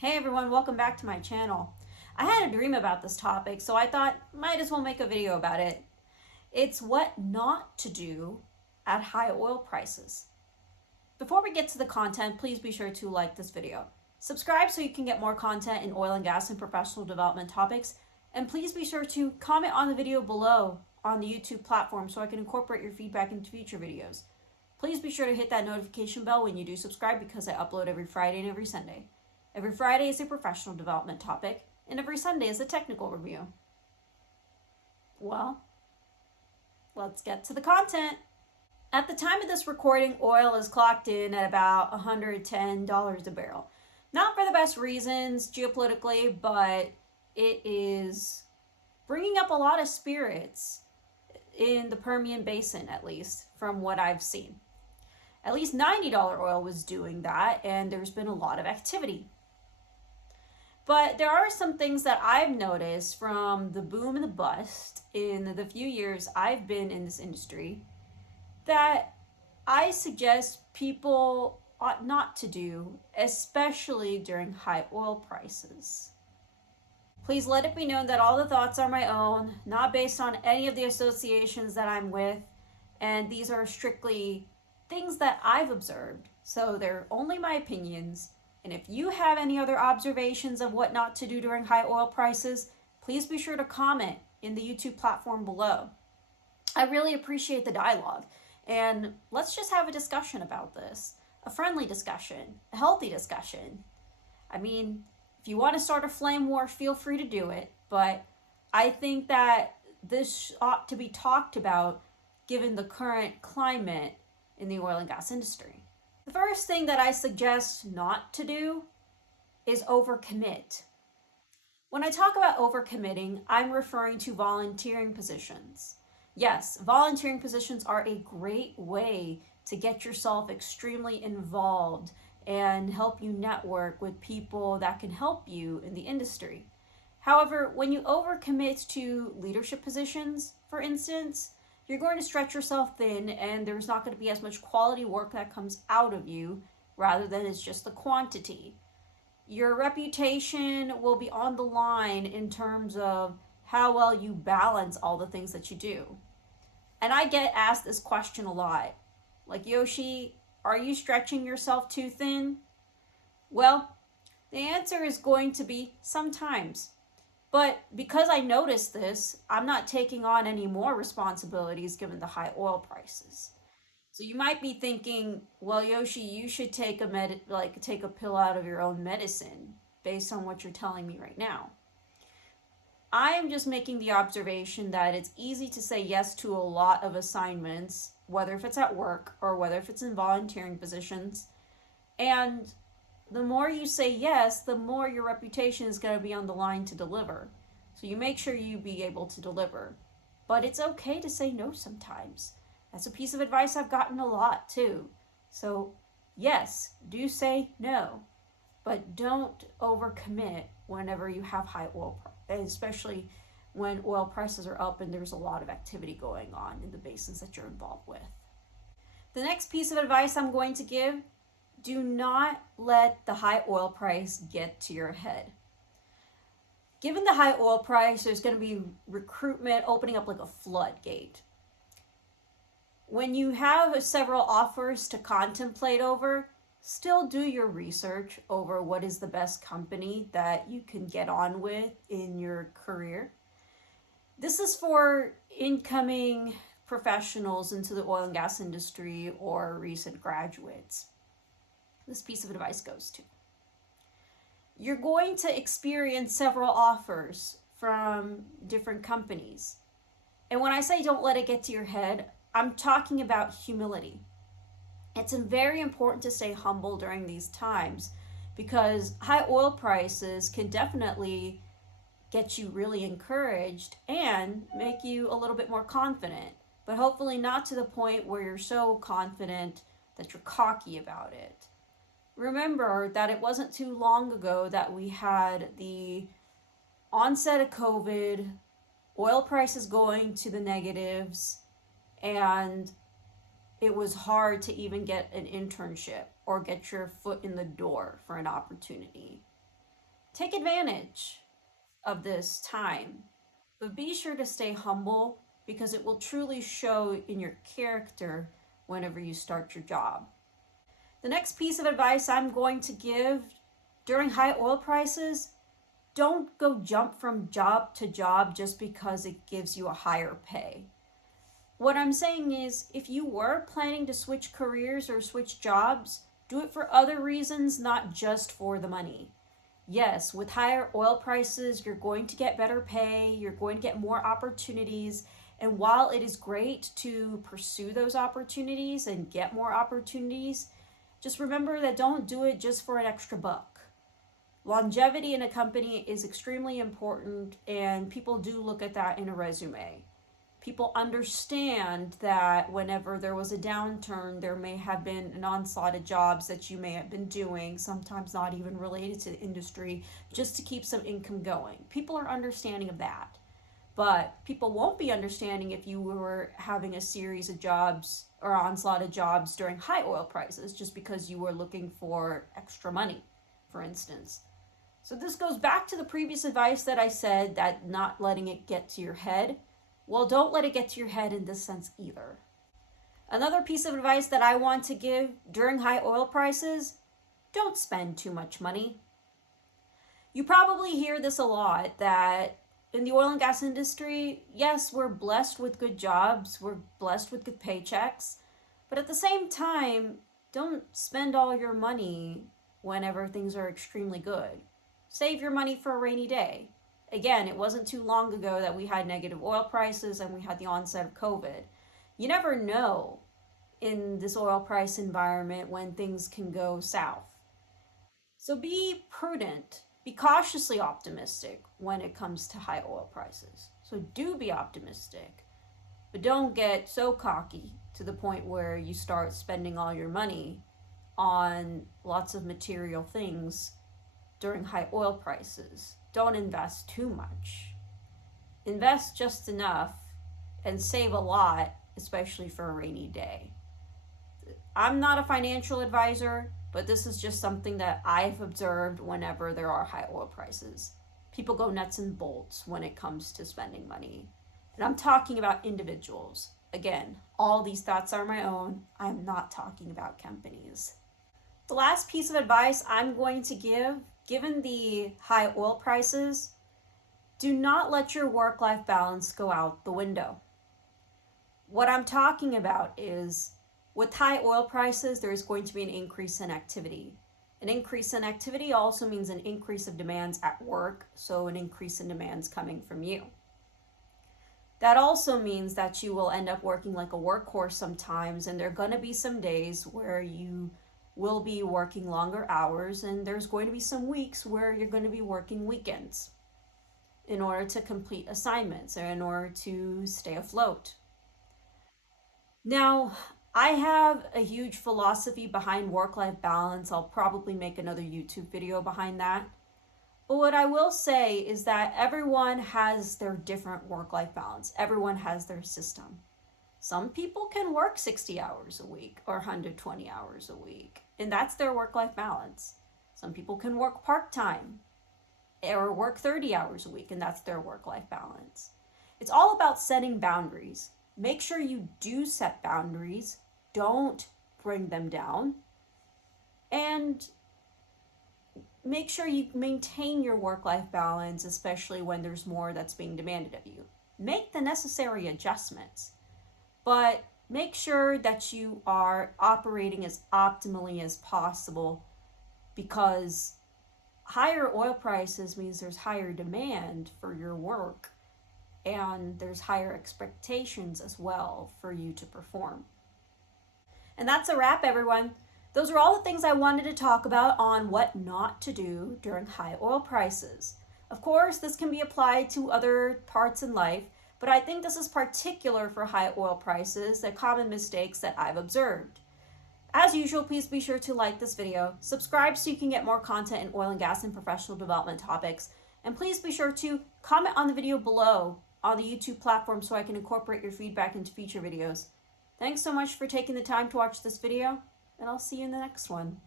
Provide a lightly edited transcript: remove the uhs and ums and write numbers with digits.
Hey everyone, welcome back to my channel. I had a dream about this topic, so I thought might as well make a video about it. It's what not to do at high oil prices. Before we get to the content, please be sure to like this video. Subscribe so you can get more content in oil and gas and professional development topics, and please be sure to comment on the video below on the YouTube platform so I can incorporate your feedback into future videos. Please be sure to hit that notification bell when you do subscribe because I upload every Friday and every Sunday. Every Friday is a professional development topic, and every Sunday is a technical review. Well, let's get to the content. At the time of this recording, oil is clocked in at about $110 a barrel. Not for the best reasons geopolitically, but it is bringing up a lot of spirits in the Permian Basin, at least from what I've seen. At least $90 oil was doing that, and there's been a lot of activity. But there are some things that I've noticed from the boom and the bust in the few years I've been in this industry that I suggest people ought not to do, especially during high oil prices. Please let it be known that all the thoughts are my own, not based on any of the associations that I'm with, and these are strictly things that I've observed, so they're only my opinions. And if you have any other observations of what not to do during high oil prices, please be sure to comment in the YouTube platform below. I really appreciate the dialogue, and let's just have a discussion about this. A friendly discussion, a healthy discussion. I mean, if you want to start a flame war, feel free to do it, but I think that this ought to be talked about given the current climate in the oil and gas industry. The first thing that I suggest not to do is overcommit. When I talk about overcommitting, I'm referring to volunteering positions. Yes, volunteering positions are a great way to get yourself extremely involved and help you network with people that can help you in the industry. However, when you overcommit to leadership positions, for instance, you're going to stretch yourself thin and there's not going to be as much quality work that comes out of you rather than it's just the quantity. Your reputation will be on the line in terms of how well you balance all the things that you do. And I get asked this question a lot. Like, Yoshi, are you stretching yourself too thin? Well, the answer is going to be sometimes. But because I noticed this, I'm not taking on any more responsibilities given the high oil prices. So you might be thinking, well, Yoshi, you should take take a pill out of your own medicine based on what you're telling me right now. I am just making the observation that it's easy to say yes to a lot of assignments, whether if it's at work or whether if it's in volunteering positions. And the more you say yes, the more your reputation is going to be on the line to deliver. So you make sure you be able to deliver. But it's okay to say no sometimes. That's a piece of advice I've gotten a lot too. So yes, do say no, but don't overcommit whenever you have high oil prices, especially when oil prices are up and there's a lot of activity going on in the basins that you're involved with. The next piece of advice I'm going to give: do not let the high oil price get to your head. Given the high oil price, there's going to be recruitment opening up like a floodgate. When you have several offers to contemplate over, still do your research over what is the best company that you can get on with in your career. This is for incoming professionals into the oil and gas industry or recent graduates. This piece of advice goes to: you're going to experience several offers from different companies. And when I say don't let it get to your head, I'm talking about humility. It's very important to stay humble during these times because high oil prices can definitely get you really encouraged and make you a little bit more confident, but hopefully not to the point where you're so confident that you're cocky about it. Remember that it wasn't too long ago that we had the onset of COVID, oil prices going to the negatives, and it was hard to even get an internship or get your foot in the door for an opportunity. Take advantage of this time, but be sure to stay humble because it will truly show in your character whenever you start your job. The next piece of advice I'm going to give during high oil prices, don't go jump from job to job just because it gives you a higher pay. What I'm saying is, if you were planning to switch careers or switch jobs, do it for other reasons, not just for the money. Yes, with higher oil prices, you're going to get better pay, you're going to get more opportunities. And while it is great to pursue those opportunities and get more opportunities, just remember that don't do it just for an extra buck. Longevity in a company is extremely important, and people do look at that in a resume. People understand that whenever there was a downturn, there may have been an onslaught of jobs that you may have been doing, sometimes not even related to the industry, just to keep some income going. People are understanding of that. But people won't be understanding if you were having a series of jobs or onslaught of jobs during high oil prices just because you were looking for extra money, for instance. So this goes back to the previous advice that I said, that not letting it get to your head. Well, don't let it get to your head in this sense either. Another piece of advice that I want to give during high oil prices, don't spend too much money. You probably hear this a lot, that in the oil and gas industry, yes, we're blessed with good jobs, we're blessed with good paychecks, but at the same time, don't spend all your money whenever things are extremely good. Save your money for a rainy day. Again, it wasn't too long ago that we had negative oil prices and we had the onset of COVID. You never know in this oil price environment when things can go south. So be prudent, be cautiously optimistic when it comes to high oil prices. So do be optimistic, but don't get so cocky to the point where you start spending all your money on lots of material things during high oil prices. Don't invest too much. Invest just enough and save a lot, especially for a rainy day. I'm not a financial advisor, but this is just something that I've observed whenever there are high oil prices. People go nuts and bolts when it comes to spending money. And I'm talking about individuals. Again, all these thoughts are my own. I'm not talking about companies. The last piece of advice I'm going to give, given the high oil prices, do not let your work-life balance go out the window. What I'm talking about is, with high oil prices, there is going to be an increase in activity. An increase in activity also means an increase of demands at work, so an increase in demands coming from you. That also means that you will end up working like a workhorse sometimes, and there are going to be some days where you will be working longer hours, and there's going to be some weeks where you're going to be working weekends in order to complete assignments or in order to stay afloat. Now, I have a huge philosophy behind work-life balance. I'll probably make another YouTube video behind that. But what I will say is that everyone has their different work-life balance. Everyone has their system. Some people can work 60 hours a week or 120 hours a week, and that's their work-life balance. Some people can work part-time or work 30 hours a week, and that's their work-life balance. It's all about setting boundaries. Make sure you do set boundaries. Don't bring them down. And make sure you maintain your work-life balance, especially when there's more that's being demanded of you. Make the necessary adjustments, but make sure that you are operating as optimally as possible, because higher oil prices means there's higher demand for your work, and there's higher expectations as well for you to perform. And that's a wrap, everyone. Those are all the things I wanted to talk about on what not to do during high oil prices. Of course, this can be applied to other parts in life, but I think this is particular for high oil prices, the common mistakes that I've observed. As usual, please be sure to like this video, subscribe so you can get more content in oil and gas and professional development topics, and please be sure to comment on the video below on the YouTube platform so I can incorporate your feedback into future videos. Thanks so much for taking the time to watch this video, and I'll see you in the next one.